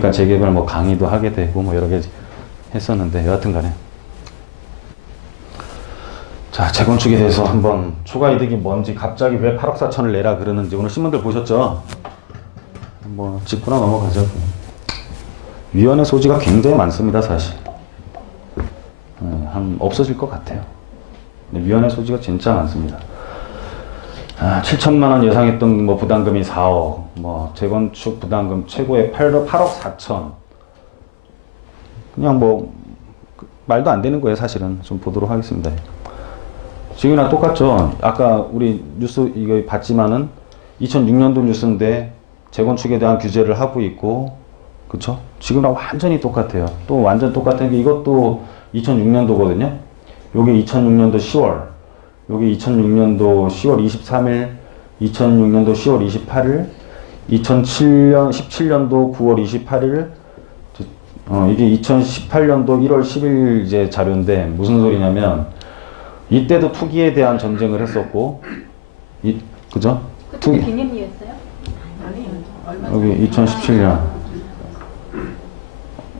그러니까 재개발 뭐 강의도 하게 되고 뭐 여러 개 했었는데 여하튼 간에. 자, 재건축에 대해서 한번 초과 이득이 뭔지 갑자기 왜 8억 4천을 내라 그러는지 오늘 신문들 보셨죠? 뭐 짚고나 넘어가자고. 위헌의 소지가 굉장히 많습니다, 사실. 없어질 것 같아요. 위헌의 소지가 진짜 많습니다. 7천만 원 예상했던 뭐 부담금이 4억, 뭐 재건축 부담금 최고의 8억 4천. 그냥 뭐 말도 안 되는 거예요, 사실은. 좀 보도록 하겠습니다. 지금이랑 똑같죠. 아까 우리 뉴스 이거 봤지만은 2006년도 뉴스인데 재건축에 대한 규제를 하고 있고, 그쵸? 지금랑 완전히 똑같아요. 또 완전 똑같은 게 이것도 2006년도거든요. 요게 2006년도 10월, 요게 2006년도 10월 23일, 2006년도 10월 28일, 17년도 9월 28일, 이게 2018년도 1월 10일 이제 자료인데 무슨 소리냐면 이때도 투기에 대한 전쟁을 했었고, 그죠? 투기. 기념이었어요? 여기 2017년.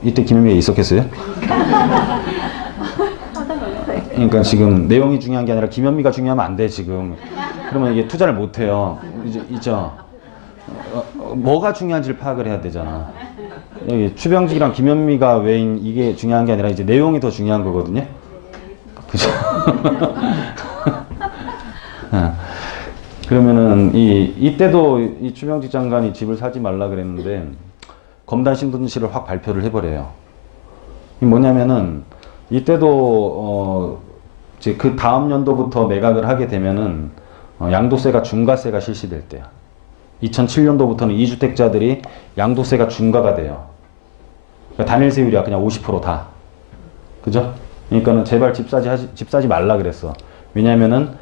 이때 김현미가 있었겠어요? 그러니까 지금 내용이 중요한 게 아니라 김현미가 중요하면 안 돼, 지금. 그러면 이게 투자를 못 해요. 있죠? 뭐가 중요한지를 파악을 해야 되잖아. 여기 추병직이랑 김현미가 왜인 이게 중요한 게 아니라 이제 내용이 더 중요한 거거든요. 그죠? 그러면은 이때도 이 추병직 장관이 집을 사지 말라 그랬는데 검단 신도시를 확 발표를 해버려요. 이 뭐냐면은 이때도 이제 그 다음 연도부터 매각을 하게 되면은 양도세가 중과세가 실시될 때야. 2007년도부터는 2주택자들이 양도세가 중과가 돼요. 그러니까 단일세율이야. 그냥 50% 다. 그죠? 그러니까는 제발 집 사지 말라 그랬어. 왜냐면은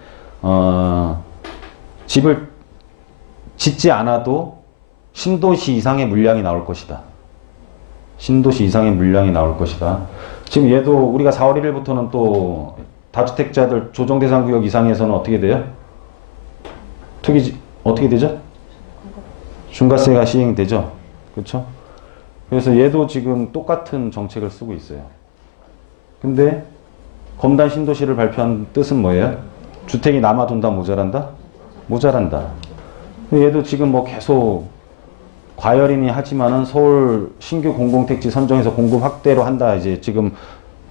집을 짓지 않아도 신도시 이상의 물량이 나올 것이다. 신도시 이상의 물량이 나올 것이다. 지금 얘도 우리가 4월 1일부터는 또 다주택자들 조정대상구역 이상에서는 어떻게 돼요? 어떻게 되죠? 중과세가 시행되죠. 그렇죠? 그래서 얘도 지금 똑같은 정책을 쓰고 있어요. 근데 검단 신도시를 발표한 뜻은 뭐예요? 주택이 남아돈다, 모자란다? 모자란다. 얘도 지금 뭐 계속 과열이니 하지만은 서울 신규 공공택지 선정해서 공급 확대로 한다. 이제 지금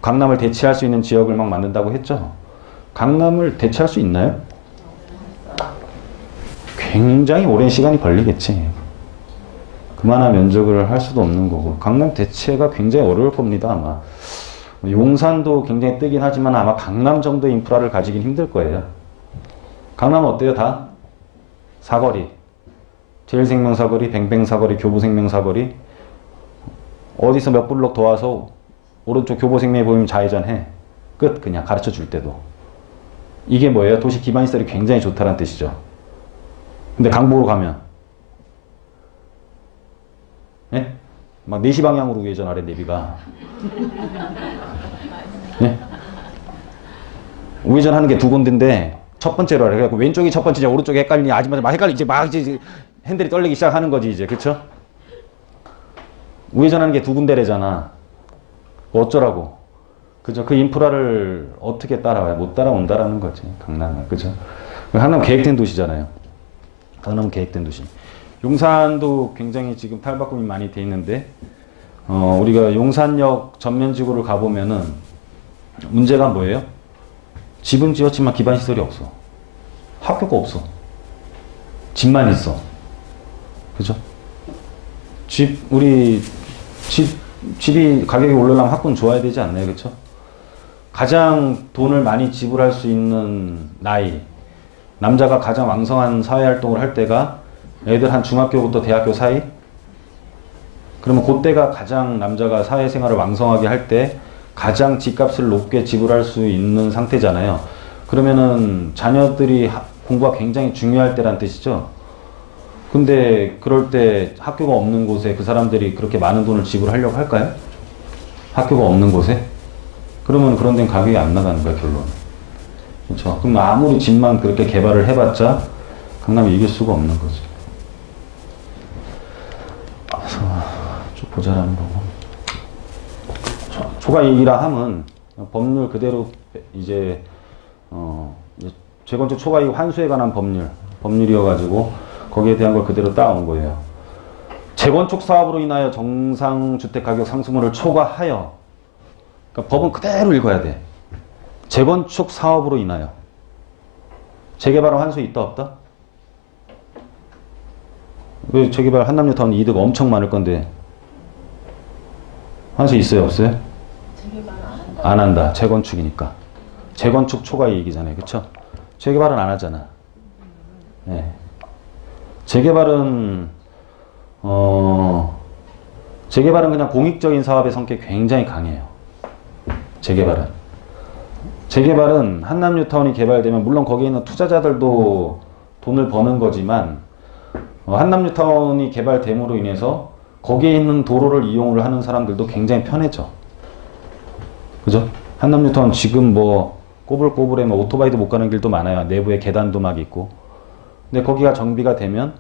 강남을 대체할 수 있는 지역을 막 만든다고 했죠. 강남을 대체할 수 있나요? 굉장히 오랜 시간이 걸리겠지. 그만한 면적을 할 수도 없는 거고. 강남 대체가 굉장히 어려울 겁니다, 아마. 용산도 굉장히 뜨긴 하지만 아마 강남 정도의 인프라를 가지긴 힘들 거예요. 강남은 어때요, 다? 사거리. 제일생명사거리, 뱅뱅사거리, 교보생명사거리. 어디서 몇 블록 더 와서 오른쪽 교보생명에 보이면 좌회전해. 끝. 그냥 가르쳐 줄 때도. 이게 뭐예요? 도시 기반시설이 굉장히 좋다는 뜻이죠. 근데 강북으로 가면 예? 막 4시 방향으로 우회전하래, 내비가. 예? 우회전하는 게 두 군데인데 첫 번째로 하래. 그래갖고 왼쪽이 첫 번째냐 오른쪽이 헷갈리냐 아줌마 막 헷갈리 이제 핸들이 떨리기 시작하는 거지, 이제. 그쵸? 우회전하는 게 두 군데래잖아. 어쩌라고. 그죠? 그 인프라를 어떻게 따라와요? 못 따라온다라는 거지, 강남은. 그죠? 강남 계획된 도시잖아요. 강남은 계획된 도시. 용산도 굉장히 지금 탈바꿈이 많이 돼 있는데, 우리가 용산역 전면지구를 가보면은 문제가 뭐예요? 집은 지었지만 기반시설이 없어. 학교가 없어. 집만 있어. 그죠? 집이 가격이 오르려면 학군 좋아야 되지 않나요? 그쵸? 가장 돈을 많이 지불할 수 있는 나이, 남자가 가장 왕성한 사회활동을 할 때가 애들 한 중학교부터 대학교 사이? 그러면 그때가 가장 남자가 사회생활을 왕성하게 할 때 가장 집값을 높게 지불할 수 있는 상태잖아요. 그러면은 자녀들이 공부가 굉장히 중요할 때란 뜻이죠. 근데 그럴 때 학교가 없는 곳에 그 사람들이 그렇게 많은 돈을 지불하려고 할까요? 학교가 없는 곳에? 그러면 그런 데는 가격이 안 나가는 거야, 결론. 그렇죠? 그럼 아무리 집만 그렇게 개발을 해봤자 강남이 이길 수가 없는 거죠. 그래서 쭉 보자라는 거고. 초과이익이라 함은 법률 그대로 이제 재건축 초과이익 환수에 관한 법률이어가지고 거기에 대한 걸 그대로 따온 거예요. 재건축 사업으로 인하여 정상주택 가격 상승률을 초과하여, 그러니까 법은 그대로 읽어야 돼. 재건축 사업으로 인하여. 재개발은 환수 있다 없다? 왜 재개발 한남뉴타운 이득 엄청 많을 건데 환수 있어요 없어요? 안 한다. 재건축이니까. 재건축 초과이익이잖아요. 그쵸? 재개발은 안 하잖아. 네. 재개발은 그냥 공익적인 사업의 성격이 굉장히 강해요. 재개발은 한남뉴타운이 개발되면 물론 거기에 있는 투자자들도 돈을 버는 거지만 한남뉴타운이 개발됨으로 인해서 거기에 있는 도로를 이용을 하는 사람들도 굉장히 편해져. 그죠? 한남뉴타운 지금 뭐 꼬불꼬불해 뭐 오토바이도 못 가는 길도 많아요. 내부에 계단도 막 있고. 근데 거기가 정비가 되면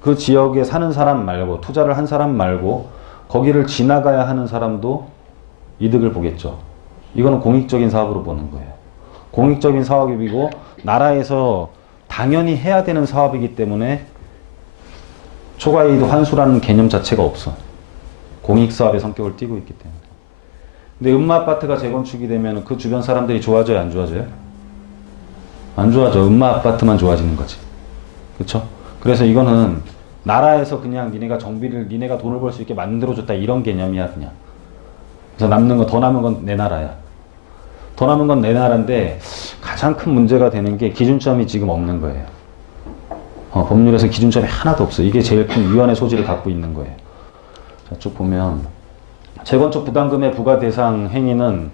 그 지역에 사는 사람 말고 투자를 한 사람 말고 거기를 지나가야 하는 사람도 이득을 보겠죠. 이거는 공익적인 사업으로 보는 거예요. 공익적인 사업이고 나라에서 당연히 해야 되는 사업이기 때문에 초과이익 환수라는 개념 자체가 없어. 공익사업의 성격을 띠고 있기 때문에. 근데 음마아파트가 재건축이 되면 그 주변 사람들이 좋아져요? 안 좋아져요? 안 좋아져. 음마아파트만 좋아지는 거지. 그쵸? 그래서 이거는 나라에서 그냥 니네가 돈을 벌 수 있게 만들어줬다 이런 개념이야 그냥. 그래서 더 남은 건 내 나라야. 더 남은 건 내 나라인데 가장 큰 문제가 되는 게 기준점이 지금 없는 거예요. 법률에서 기준점이 하나도 없어. 이게 제일 큰 위헌의 소지를 갖고 있는 거예요. 자, 쭉 보면 재건축 부담금의 부과 대상 행위는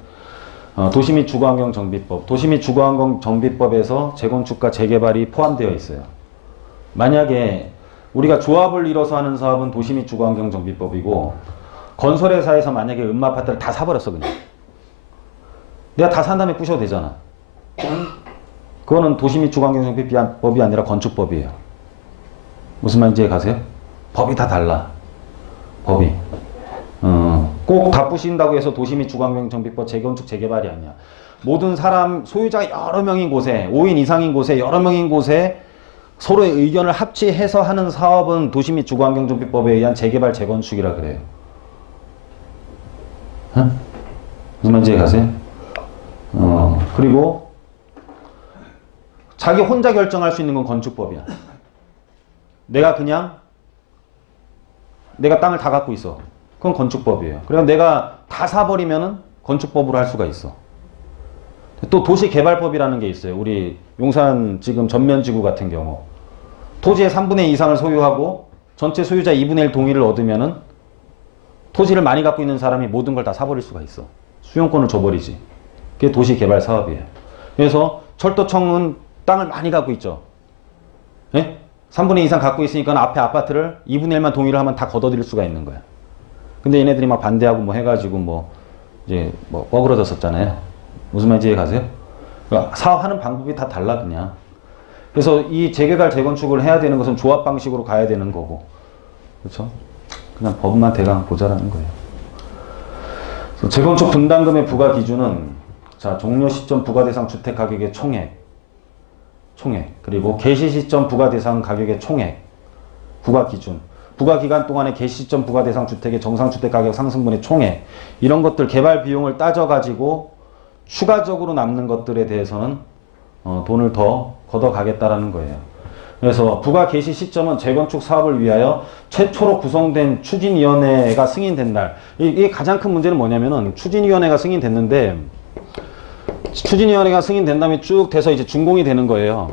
도시 및 주거환경 정비법, 도시 및 주거환경 정비법에서 재건축과 재개발이 포함되어 있어요. 만약에 우리가 조합을 이뤄서 하는 사업은 도시 및 주거환경 정비법이고 건설회사에서 만약에 음마아파트를 다 사버렸어 그냥. 내가 다 산 다음에 부셔도 되잖아. 그거는 도시 및 주거환경 정비법이 아니라 건축법이에요. 무슨 말인지 가세요? 법이 다 달라. 법이. 꼭 다 부신다고 해서 도시 및 주거환경 정비법 재건축 재개발이 아니야. 모든 사람 소유자가 여러 명인 곳에 5인 이상인 곳에 여러 명인 곳에 서로의 의견을 합치해서 하는 사업은 도시 및 주거환경 정비법에 의한 재개발 재건축이라 그래요. 무슨 말인지 가세요? 그리고 자기 혼자 결정할 수 있는 건 건축법이야. 내가 땅을 다 갖고 있어. 그건 건축법이에요. 그럼 내가 다 사버리면은 건축법으로 할 수가 있어. 또 도시개발법이라는 게 있어요. 우리 용산 지금 전면지구 같은 경우. 토지의 3분의 2 이상을 소유하고 전체 소유자 2분의 1 동의를 얻으면은 토지를 많이 갖고 있는 사람이 모든 걸 다 사버릴 수가 있어. 수용권을 줘버리지. 그게 도시개발 사업이에요. 그래서 철도청은 땅을 많이 갖고 있죠. 예? 3분의 2 이상 갖고 있으니까 앞에 아파트를 2분의 1만 동의를 하면 다 걷어들일 수가 있는 거야. 근데 얘네들이 막 반대하고 뭐 해가지고 이제 뻐그러졌었잖아요. 무슨 말인지 이해 가세요? 그러니까 사업하는 방법이 다 달라 그냥. 그래서 이 재개발 재건축을 해야 되는 것은 조합 방식으로 가야 되는 거고. 그렇죠? 그냥 법만 대강 보자라는 거예요. 그래서 재건축 분담금의 부과 기준은 자, 종료 시점 부과 대상 주택 가격의 총액. 그리고 개시 시점 부과 대상 가격의 총액. 부과 기준. 부과 기간 동안의 개시 시점 부과 대상 주택의 정상 주택 가격 상승분의 총액. 이런 것들 개발 비용을 따져가지고 추가적으로 남는 것들에 대해서는 돈을 더 걷어가겠다라는 거예요. 그래서 부과 개시 시점은 재건축 사업을 위하여 최초로 구성된 추진위원회가 승인된 날. 이게 가장 큰 문제는 뭐냐면은 추진위원회가 승인됐는데 추진위원회가 승인된 다음에 쭉 돼서 이제 준공이 되는 거예요.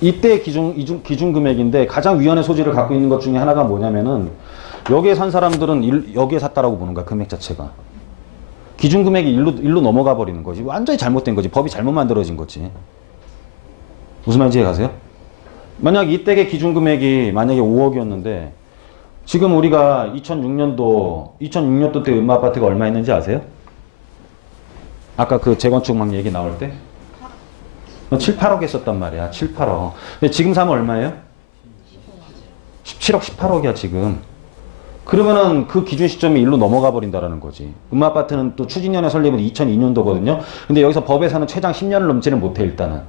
이때 기준 금액인데 가장 위헌의 소지를 갖고 있는 것 중에 하나가 뭐냐면은 여기에 산 사람들은 여기에 샀다라고 보는 거야. 금액 자체가. 기준 금액이 일로 넘어가 버리는 거지. 완전히 잘못된 거지. 법이 잘못 만들어진 거지. 무슨 말인지 이해 가세요? 만약 이때의 기준 금액이 만약에 5억이었는데 지금 우리가 2006년도 때 음마아파트가 얼마 있는지 아세요? 아까 그 재건축 막 얘기 나올 때 7, 8억 했었단 말이야. 7, 8억. 근데 지금 사면 얼마예요? 17억, 18억이야 지금. 그러면은 그 기준 시점이 일로 넘어가 버린다라는 거지. 음아파트는 또 추진위원회 설립은 2002년도거든요. 근데 여기서 법에서는 최장 10년을 넘지는 못해 일단은.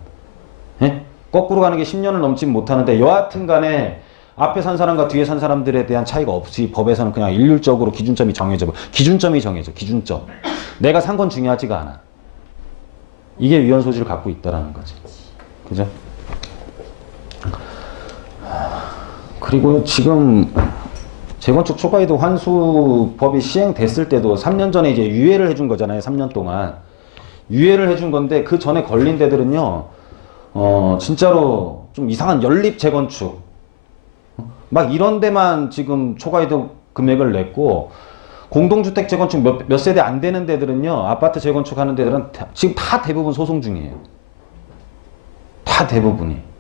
예? 거꾸로 가는 게 10년을 넘지는 못하는데 여하튼 간에 앞에 산 사람과 뒤에 산 사람들에 대한 차이가 없이 법에서는 그냥 일률적으로 기준점이 정해져. 기준점이 정해져. 기준점. 내가 산 건 중요하지가 않아. 이게 위헌 소지를 갖고 있다라는 거지. 그죠? 그리고 지금 재건축 초과이득 환수법이 시행됐을 때도 3년 전에 이제 유예를 해준 거잖아요. 3년 동안. 유예를 해준 건데 그 전에 걸린 데들은요. 진짜로 좀 이상한 연립 재건축. 막 이런 데만 지금 초과이득 금액을 냈고 공동주택 재건축 몇 세대 안 되는 데들은요. 아파트 재건축하는 데들은 지금 다 대부분 소송 중이에요. 다 대부분이.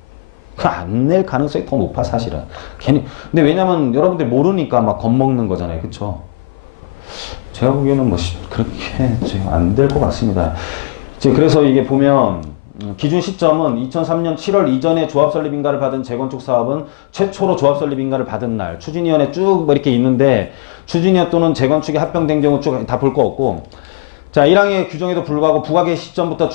그 안 낼 가능성이 더 높아 사실은. 괜히. 근데 왜냐면 여러분들 모르니까 막 겁먹는 거잖아요. 그쵸? 제가 보기에는 뭐 그렇게 안 될 것 같습니다. 그래서 이게 보면 기준 시점은 2003년 7월 이전에 조합 설립 인가를 받은 재건축 사업은 최초로 조합 설립 인가를 받은 날. 추진위원회 쭉 뭐 이렇게 있는데 추진위원 또는 재건축에 합병된 경우 쭉 다 볼 거 없고. 자, 1항의 규정에도 불구하고 부가 개시 시점부터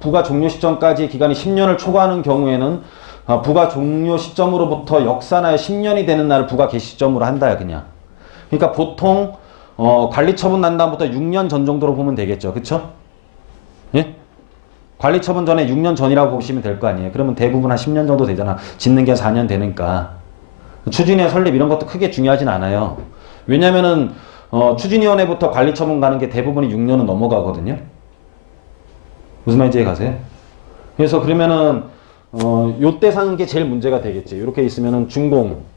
부가 종료 시점까지의 기간이 10년을 초과하는 경우에는 부가 종료 시점으로부터 역산하여 10년이 되는 날을 부가 개시 시점으로 한다야 그냥. 그러니까 보통 관리 처분 난 다음부터 6년 전 정도로 보면 되겠죠. 그쵸? 예? 관리 처분 전에 6년 전이라고 보시면 될 거 아니에요. 그러면 대부분 한 10년 정도 되잖아. 짓는 게 4년 되니까. 추진위원 설립 이런 것도 크게 중요하진 않아요. 왜냐면은 추진위원회부터 관리 처분 가는 게 대부분이 6년은 넘어가거든요. 무슨 말인지 이해가세요? 그래서 그러면은 요때 사는 게 제일 문제가 되겠지. 이렇게 있으면은 준공.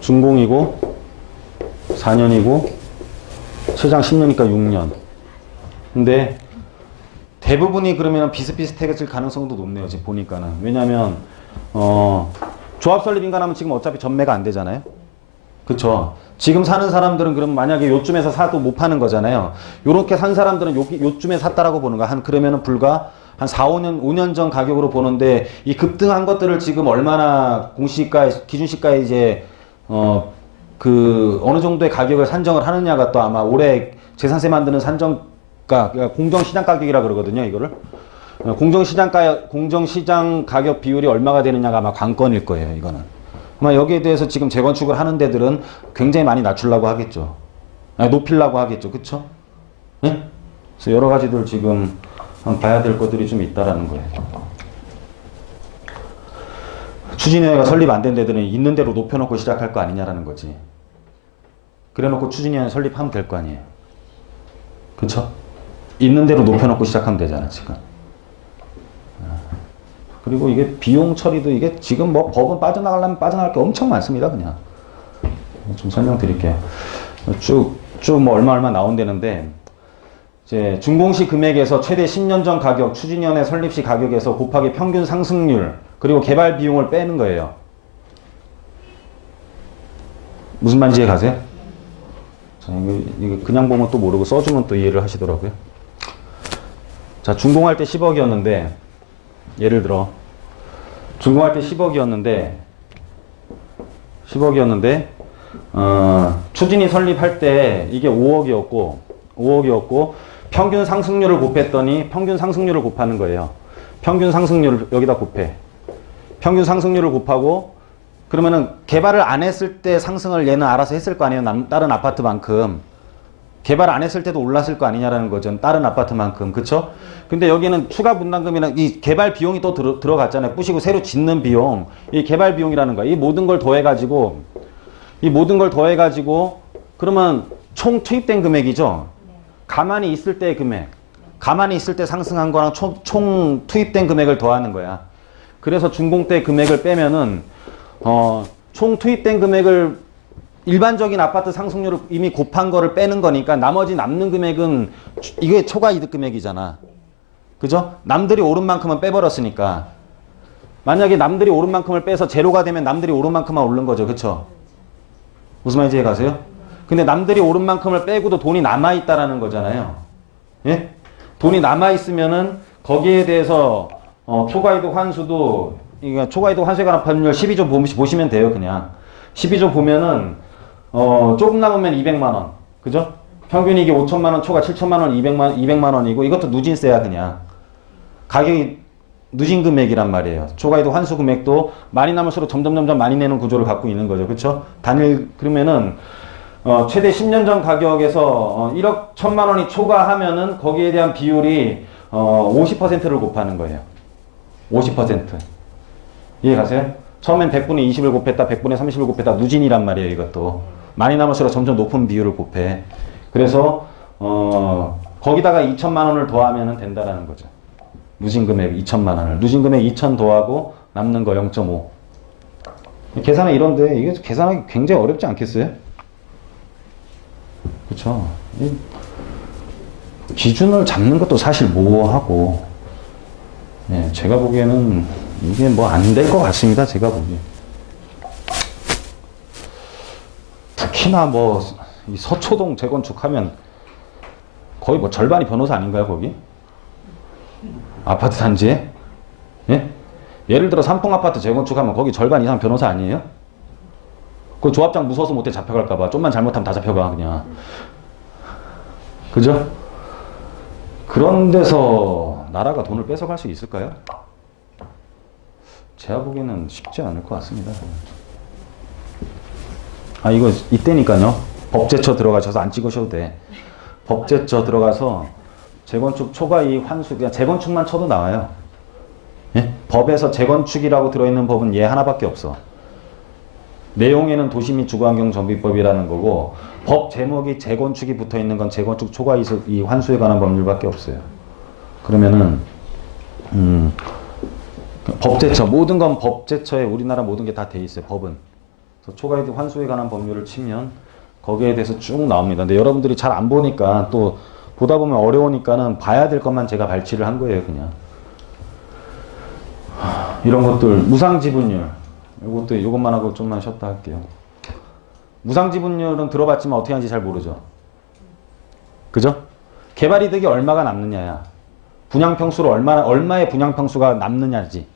준공이고 4년이고 최장 10년이니까 6년. 근데 대부분이 그러면 비슷비슷해질 가능성도 높네요. 지금 보니까는. 왜냐면 조합 설립 인가하면 지금 어차피 전매가 안 되잖아요. 그쵸? 지금 사는 사람들은 그럼 만약에 요쯤에서 사도 못 파는 거잖아요. 요렇게 산 사람들은 요쯤에 샀다라고 보는 거야. 그러면은 불과 한 4, 5년 전 가격으로 보는데 이 급등한 것들을 지금 얼마나 공시가에, 기준시가에 이제 어느 정도의 가격을 산정을 하느냐가 또 아마 올해 재산세 만드는 산정가, 그러니까 공정시장 가격이라 그러거든요, 이거를. 공정시장 가격 비율이 얼마가 되느냐가 아마 관건일 거예요, 이거는. 아마 여기에 대해서 지금 재건축을 하는 데들은 굉장히 많이 낮추려고 하겠죠. 높이려고 하겠죠, 그쵸? 네? 그래서 여러 가지들 지금 봐야 될 것들이 좀 있다라는 거예요. 추진위원회가 설립 안 된 데들은 있는 대로 높여놓고 시작할 거 아니냐라는 거지. 그래놓고 추진위원회 설립하면 될 거 아니에요. 그쵸? 있는 대로 높여놓고 시작하면 되잖아, 지금. 그리고 이게 비용 처리도 이게 지금 뭐 법은 빠져나가려면 빠져나갈 게 엄청 많습니다, 그냥. 좀 설명드릴게요. 쭉 뭐 얼마 나온다는데, 이제 준공시 금액에서 최대 10년 전 가격, 추진위원회 설립 시 가격에서 곱하기 평균 상승률, 그리고 개발 비용을 빼는 거예요. 무슨 말인지 이해 가세요? 자, 이거 그냥 보면 또 모르고 써주면 또 이해를 하시더라고요. 자, 준공할 때 10억이었는데, 예를 들어, 준공할 때 10억이었는데, 추진이 설립할 때 이게 5억이었고, 평균 상승률을 곱했더니 평균 상승률을 곱하는 거예요. 평균 상승률을 여기다 곱해. 평균 상승률을 곱하고, 그러면은 개발을 안 했을 때 상승을 얘는 알아서 했을 거 아니에요. 다른 아파트만큼. 개발 안 했을 때도 올랐을 거 아니냐라는 거죠. 다른 아파트만큼. 그쵸? 근데 여기는 추가 분담금이랑 이 개발 비용이 또 들어갔잖아요. 부시고 새로 짓는 비용. 이 개발 비용이라는 거야. 이 모든 걸 더해가지고, 그러면 총 투입된 금액이죠. 가만히 있을 때의 금액. 가만히 있을 때 상승한 거랑 총 투입된 금액을 더하는 거야. 그래서 준공 때 금액을 빼면은, 총 투입된 금액을 일반적인 아파트 상승률을 이미 곱한 거를 빼는 거니까 나머지 남는 금액은 이게 초과 이득 금액이잖아. 그죠? 남들이 오른 만큼은 빼버렸으니까. 만약에 남들이 오른 만큼을 빼서 제로가 되면 남들이 오른 만큼만 오른 거죠. 그쵸? 무슨 말인지 이해 가세요? 근데 남들이 오른 만큼을 빼고도 돈이 남아있다라는 거잖아요. 예? 돈이 남아있으면은 거기에 대해서 초과이득 환수도, 그러니까 초과이득 환수에 관한 법률 12조 보시면 돼요, 그냥. 12조 보면은, 조금 남으면 200만원. 그죠? 평균 이익이 5천만원, 초과 7천만원, 200만원이고, 이것도 누진세야, 그냥. 가격이 누진 금액이란 말이에요. 초과이득 환수 금액도 많이 남을수록 점점 많이 내는 구조를 갖고 있는 거죠. 그쵸? 그러면은, 최대 10년 전 가격에서 1억 1천만 원이 초과하면은 거기에 대한 비율이 50%를 곱하는 거예요. 50%. 이해 가세요? 처음엔 100분의 20을 곱했다, 100분의 30을 곱했다, 누진이란 말이에요, 이것도. 많이 남을수록 점점 높은 비율을 곱해. 그래서, 거기다가 2천만 원을 더하면 된다라는 거죠. 누진 금액 2천만 원을. 누진 금액 2천 더하고 남는 거 0.5. 계산은 이런데, 이게 계산하기 굉장히 어렵지 않겠어요? 그쵸. 기준을 잡는 것도 사실 모호하고, 예, 제가 보기에는 이게 뭐 안 될 것 같습니다. 제가 보기에. 특히나 뭐, 이 서초동 재건축하면 거의 뭐 절반이 변호사 아닌가요, 거기? 아파트 단지에? 예? 예를 들어 삼풍 아파트 재건축하면 거기 절반 이상 변호사 아니에요? 그 조합장 무서워서 못해 잡혀갈까봐. 좀만 잘못하면 다 잡혀가, 그냥. 그죠? 그런 데서 나라가 돈을 뺏어갈 수 있을까요? 제가 보기에는 쉽지 않을 것 같습니다. 아, 이거 이때니까요. 법제처 들어가셔서 안 찍으셔도 돼. 법제처 들어가서 재건축 초과이익 환수, 그냥 재건축만 쳐도 나와요. 예? 법에서 재건축이라고 들어있는 법은 얘 하나밖에 없어. 내용에는 도시 및 주거환경 정비법이라는 거고, 법 제목이 재건축이 붙어 있는 건 재건축 초과이익 환수에 관한 법률밖에 없어요. 그러면은 법제처, 모든 건 법제처에 우리나라 모든 게 다 돼 있어요. 법은. 그래서 초과이익 환수에 관한 법률을 치면 거기에 대해서 쭉 나옵니다. 근데 여러분들이 잘 안 보니까, 또 보다 보면 어려우니까는 봐야 될 것만 제가 발치를 한 거예요, 그냥. 이런 것들, 무상지분율. 이것도 이것만 하고 좀만 쉬었다 할게요. 무상지분율은 들어봤지만 어떻게 하는지 잘 모르죠. 그죠? 개발이득이 얼마가 남느냐야. 분양평수로 얼마의 분양평수가 남느냐지.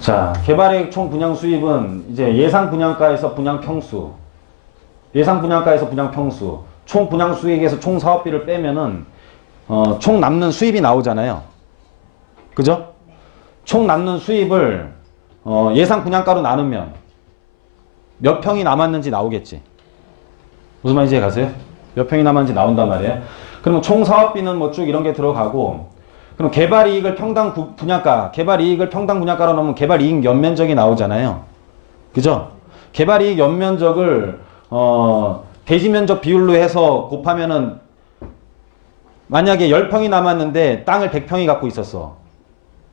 자, 개발의 총 분양 수입은 이제 예상 분양가에서 분양평수, 총 분양 수익에서 총 사업비를 빼면은 총 남는 수입이 나오잖아요. 그죠? 총 남는 수입을 예상 분양가로 나누면 몇 평이 남았는지 나오겠지. 무슨 말인지 가세요? 몇 평이 남았는지 나온단 말이에요. 그러면 총 사업비는 뭐 쭉 이런 게 들어가고, 그럼 개발이익을 평당 분양가로 넣으면 개발이익 연면적이 나오잖아요. 그죠? 개발이익 연면적을 대지면적 비율로 해서 곱하면은, 만약에 10평이 남았는데 땅을 100평이 갖고 있었어.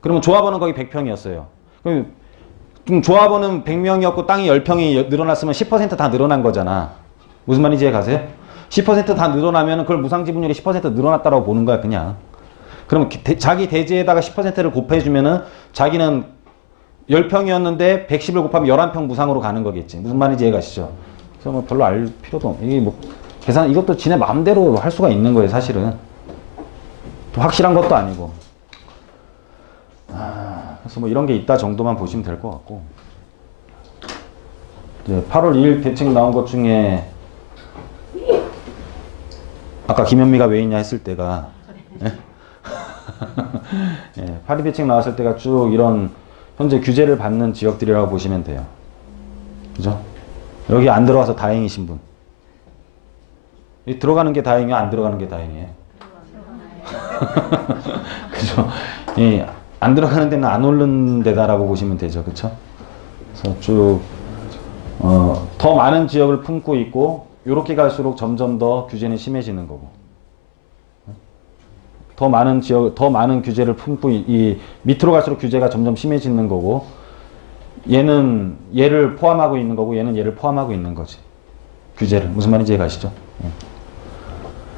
그러면 조합원은 거기 100평이었어요. 그럼 조합원은 100명이었고 땅이 10평이 늘어났으면 10% 다 늘어난 거잖아. 무슨 말인지 이해 가세요? 10% 다 늘어나면 그걸 무상지분율이 10% 늘어났다고 보는 거야, 그냥. 그럼 자기 대지에다가 10%를 곱해주면은 자기는 10평이었는데 110을 곱하면 11평 무상으로 가는 거겠지. 무슨 말인지 이해 가시죠? 그래서 뭐 별로 알 필요도 없고, 이게 뭐 계산, 이것도 지네 마음대로 할 수가 있는 거예요, 사실은. 또 확실한 것도 아니고. 그래서 뭐 이런 게 있다 정도만 보시면 될 것 같고. 이제 8월 2일 대책 나온 것 중에 아까 김현미가 왜 있냐 했을 때가 예? 예, 8일 대책 나왔을 때가 쭉 이런 현재 규제를 받는 지역들이라고 보시면 돼요. 그죠? 여기 안 들어가서 다행이신 분. 들어가는 게 다행이에요? 안 들어가는 게 다행이에요? 그죠? 예, 안 들어가는 데는 안 오른 데다라고 보시면 되죠. 그쵸? 그래서 쭉, 더 많은 지역을 품고 있고, 요렇게 갈수록 점점 더 규제는 심해지는 거고. 더 많은 규제를 품고, 밑으로 갈수록 규제가 점점 심해지는 거고, 얘는 얘를 포함하고 있는 거고, 얘는 얘를 포함하고 있는 거지. 규제를. 무슨 말인지 이해 가시죠? 예.